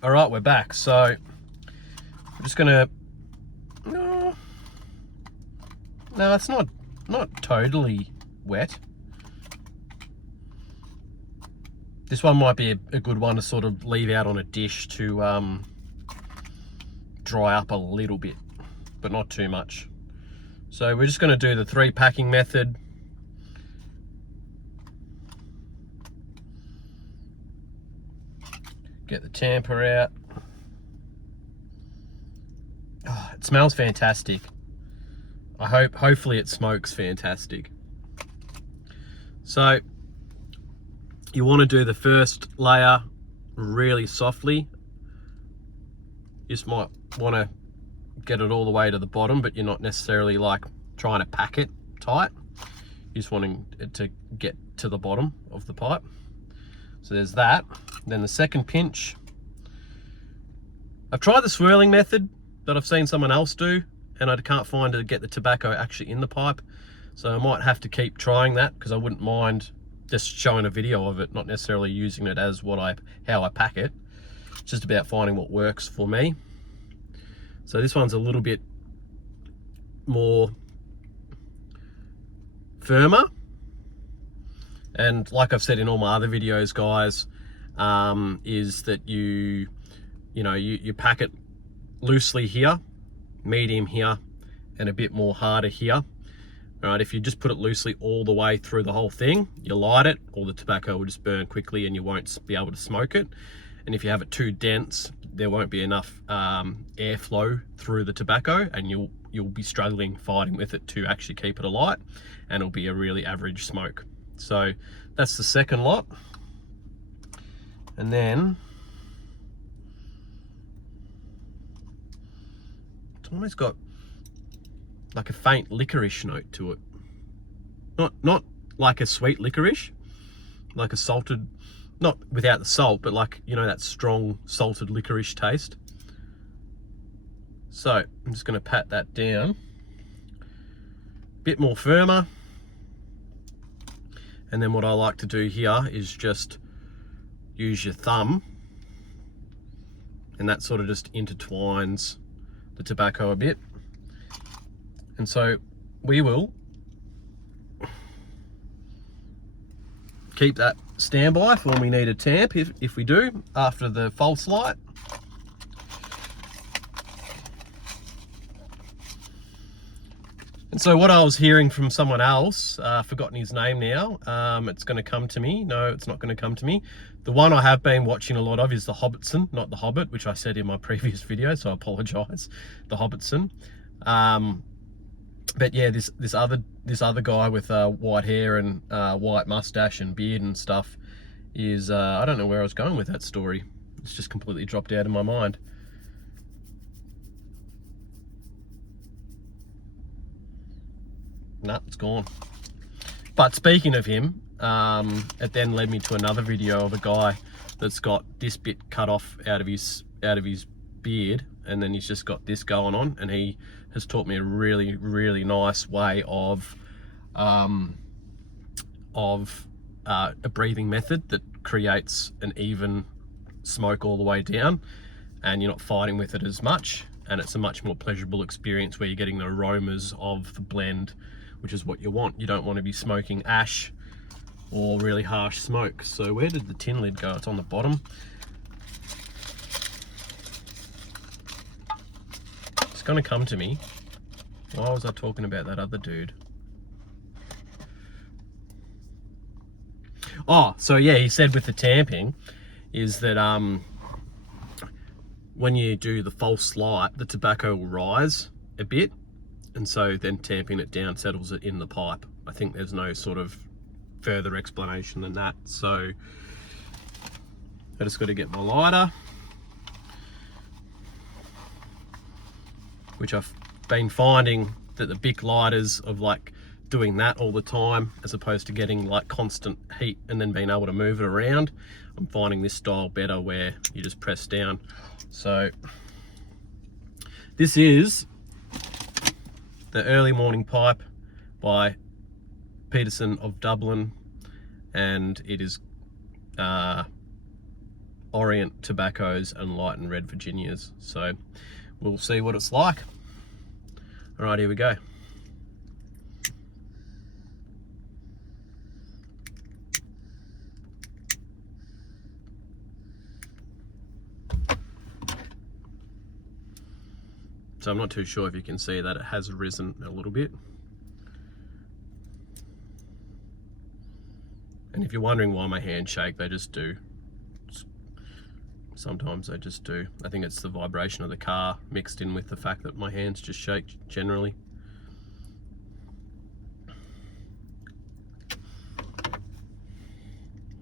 All right, we're back. So I'm just gonna. No, it's not totally wet. This one might be a good one to sort of leave out on a dish to dry up a little bit, but not too much. So we're just going to do the 3 packing method. Get the tamper out. Oh, it smells fantastic. Hopefully it smokes fantastic. So you want to do the first layer really softly. You just might want to get it all the way to the bottom, but you're not necessarily like trying to pack it tight. You're just wanting it to get to the bottom of the pipe. So there's that. Then the second pinch. I've tried the swirling method that I've seen someone else do, and I can't find to get the tobacco actually in the pipe. So I might have to keep trying that, because I wouldn't mind just showing a video of it, not necessarily using it as how I pack it. It's just about finding what works for me. So this one's a little bit more firmer. And like I've said in all my other videos, guys, is that you pack it loosely here, medium here, and a bit more harder here. All right, if you just put it loosely all the way through the whole thing, you light it, all the tobacco will just burn quickly and you won't be able to smoke it. And if you have it too dense, there won't be enough airflow through the tobacco, and you'll be struggling fighting with it to actually keep it alight, and it'll be a really average smoke. So that's the second lot. And then it's almost got like a faint licorice note to it. Not like a sweet licorice, like a salted, not without the salt, but like, that strong salted licorice taste. So I'm just going to pat that down. A bit more firmer. And then what I like to do here is just use your thumb, and that sort of just intertwines the tobacco a bit. And so we will keep that standby for when we need a tamp, if we do, after the false light. And so what I was hearing from someone else, I've forgotten his name now, it's going to come to me. No, it's not going to come to me. The one I have been watching a lot of is the Hobbitson, not the Hobbit, which I said in my previous video, so I apologise. The Hobbitson. But yeah, this other guy with white hair and white mustache and beard and stuff is I don't know where I was going with that story. It's just completely dropped out of my mind. Nah, it's gone. But speaking of him, it then led me to another video of a guy that's got this bit cut off out of his beard, and then he's just got this going on, and he has taught me a really, really nice way of a breathing method that creates an even smoke all the way down, and you're not fighting with it as much, and it's a much more pleasurable experience where you're getting the aromas of the blend, which is what you want. You don't want to be smoking ash or really harsh smoke. So where did the tin lid go? It's on the bottom. It's gonna come to me. Why was I talking about that other dude? Oh, so yeah, he said with the tamping is that when you do the false light, the tobacco will rise a bit, and so then tamping it down settles it in the pipe. I think there's no sort of further explanation than that. So I just got to get my lighter, which I've been finding that the Bic lighters of like doing that all the time, as opposed to getting like constant heat and then being able to move it around, I'm finding this style better where you just press down. So this is the Early Morning Pipe by Peterson of Dublin, and it is of Orient tobaccos and light and red Virginias. So we'll see what it's like. All right, here we go. So I'm not too sure if you can see that it has risen a little bit. And if you're wondering why my hands shake, they just do. Sometimes they just do. I think it's the vibration of the car mixed in with the fact that my hands just shake generally.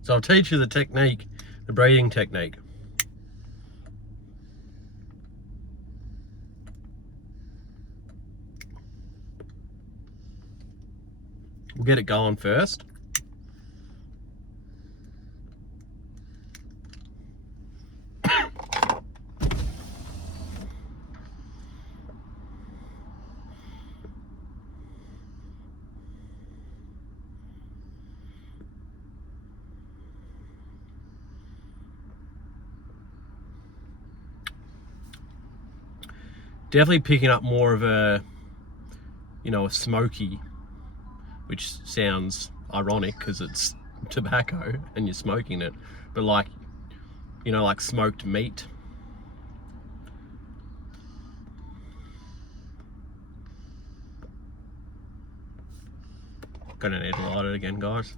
So I'll teach you the technique, the breathing technique. We'll get it going first. Definitely picking up more of a, you know, a smoky, which sounds ironic because it's tobacco and you're smoking it, but like, you know, like smoked meat. Gonna need to light it again, guys.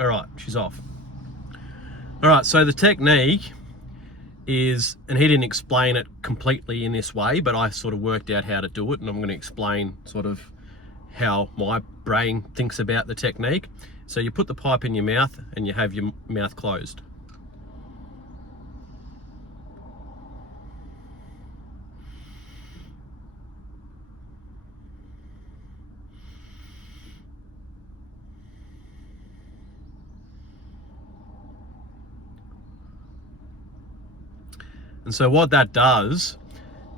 All right, she's off. All right, so the technique is, and he didn't explain it completely in this way, but I sort of worked out how to do it, and I'm going to explain sort of how my brain thinks about the technique. So you put the pipe in your mouth and you have your mouth closed. And so what that does,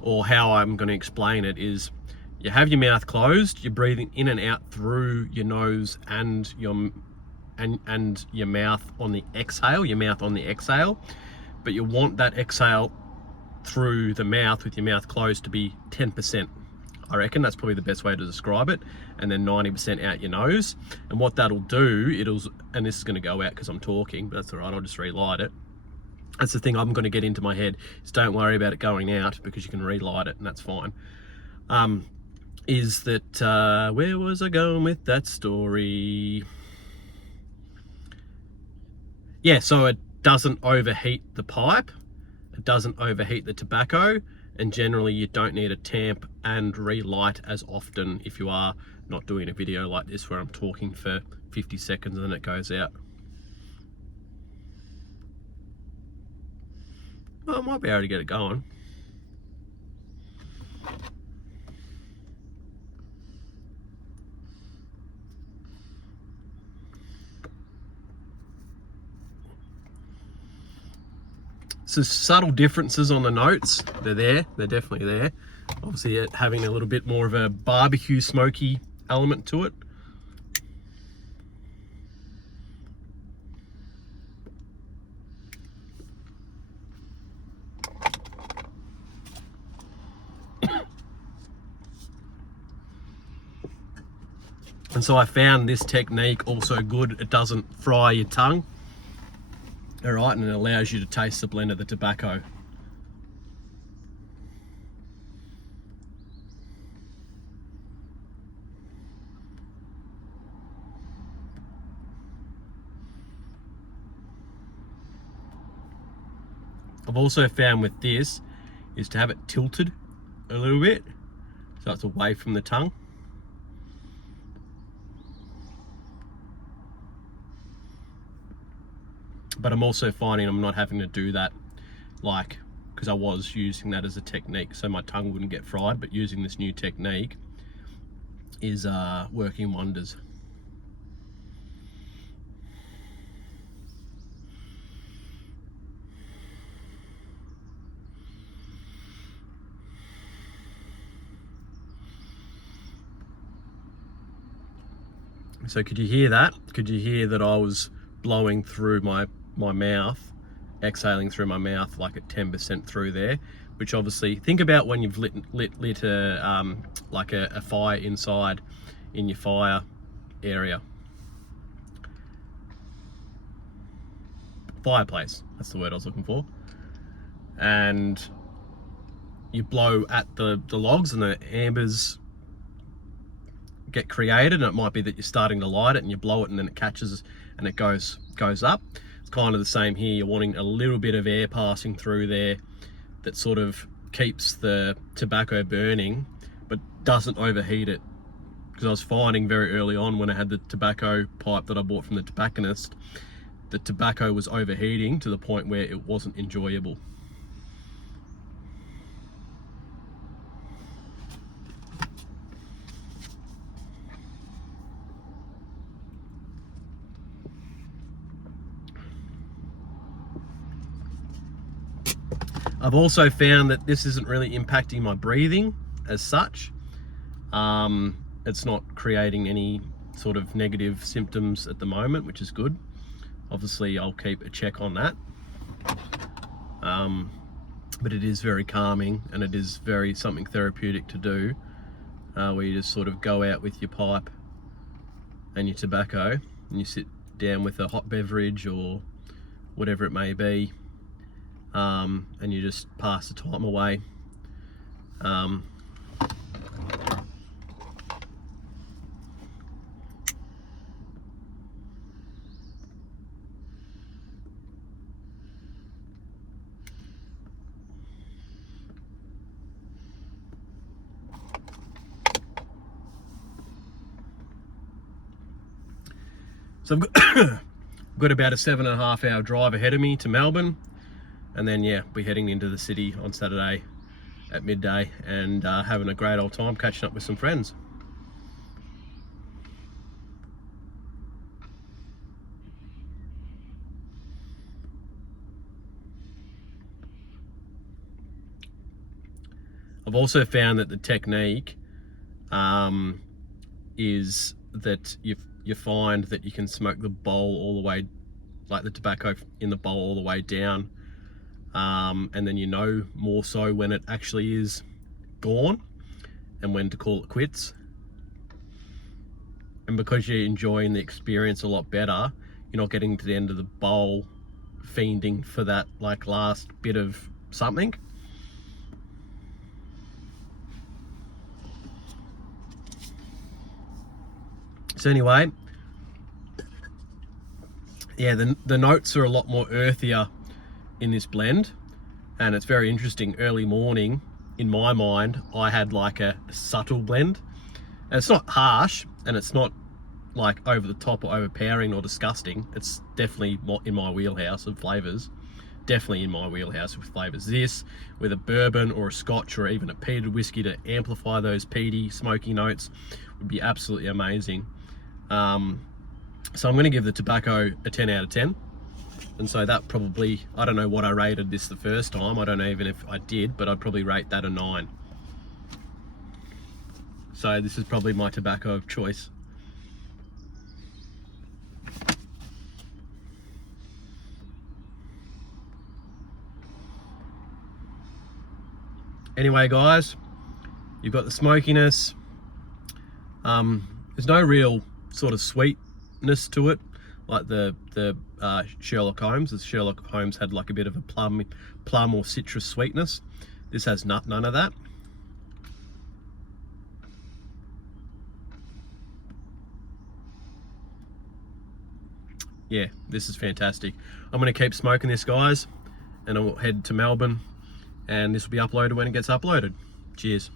or how I'm going to explain it, is you have your mouth closed, you're breathing in and out through your nose and your mouth on the exhale, but you want that exhale through the mouth with your mouth closed to be 10%. I reckon that's probably the best way to describe it, and then 90% out your nose. And what that'll do, and this is going to go out because I'm talking, but that's all right, I'll just relight it. That's the thing I'm going to get into my head, is don't worry about it going out because you can relight it and that's fine. Is that, where was I going with that story? Yeah, so it doesn't overheat the pipe, it doesn't overheat the tobacco, and generally you don't need to tamp and relight as often if you are not doing a video like this where I'm talking for 50 seconds and then it goes out. Well, I might be able to get it going. So subtle differences on the notes, they're there, they're definitely there. Obviously having a little bit more of a barbecue smoky element to it. And so I found this technique also good. It doesn't fry your tongue. All right, and it allows you to taste the blend of the tobacco. I've also found with this is to have it tilted a little bit so it's away from the tongue. But I'm also finding I'm not having to do that, like, because I was using that as a technique so my tongue wouldn't get fried, but using this new technique is working wonders. So could you hear that? Could you hear that I was blowing through my mouth, exhaling through my mouth like at 10% through there? Which obviously, think about when you've lit a like a fire inside in your fire area. Fireplace, that's the word I was looking for. And you blow at the logs and the embers get created, and it might be that you're starting to light it and you blow it and then it catches and it goes up. It's kind of the same here. You're wanting a little bit of air passing through there that sort of keeps the tobacco burning but doesn't overheat it. Because I was finding very early on when I had the tobacco pipe that I bought from the tobacconist, the tobacco was overheating to the point where it wasn't enjoyable. I've also found that this isn't really impacting my breathing as such. It's not creating any sort of negative symptoms at the moment, which is good. Obviously, I'll keep a check on that. But it is very calming, and it is very something therapeutic to do, where you just sort of go out with your pipe and your tobacco, and you sit down with a hot beverage or whatever it may be, and you just pass the time away. So I've got about a 7.5 hour drive ahead of me to Melbourne, and then yeah, we're heading into the city on Saturday at midday and having a great old time catching up with some friends. I've also found that the technique is that you find that you can smoke the bowl all the way, like the tobacco in the bowl all the way down, and then you know more so when it actually is gone and when to call it quits. And because you're enjoying the experience a lot better, you're not getting to the end of the bowl fiending for that like last bit of something. So anyway, yeah, the notes are a lot more earthier in this blend, and it's very interesting. Early morning, in my mind, I had like a subtle blend. And it's not harsh, and it's not like over the top or overpowering or disgusting. It's definitely in my wheelhouse of flavors. Definitely in my wheelhouse with flavors. This with a bourbon or a scotch or even a peated whiskey to amplify those peaty, smoky notes would be absolutely amazing. So I'm going to give the tobacco a 10 out of 10. And so that probably, I don't know what I rated this the first time. I don't know even if I did, but I'd probably rate that a 9. So this is probably my tobacco of choice. Anyway, guys, you've got the smokiness. There's no real sort of sweetness to it, like the Sherlock Holmes. The Sherlock Holmes had like a bit of a plum or citrus sweetness. This has none of that. Yeah, this is fantastic. I'm going to keep smoking this, guys, and I'll head to Melbourne, and this will be uploaded when it gets uploaded. Cheers.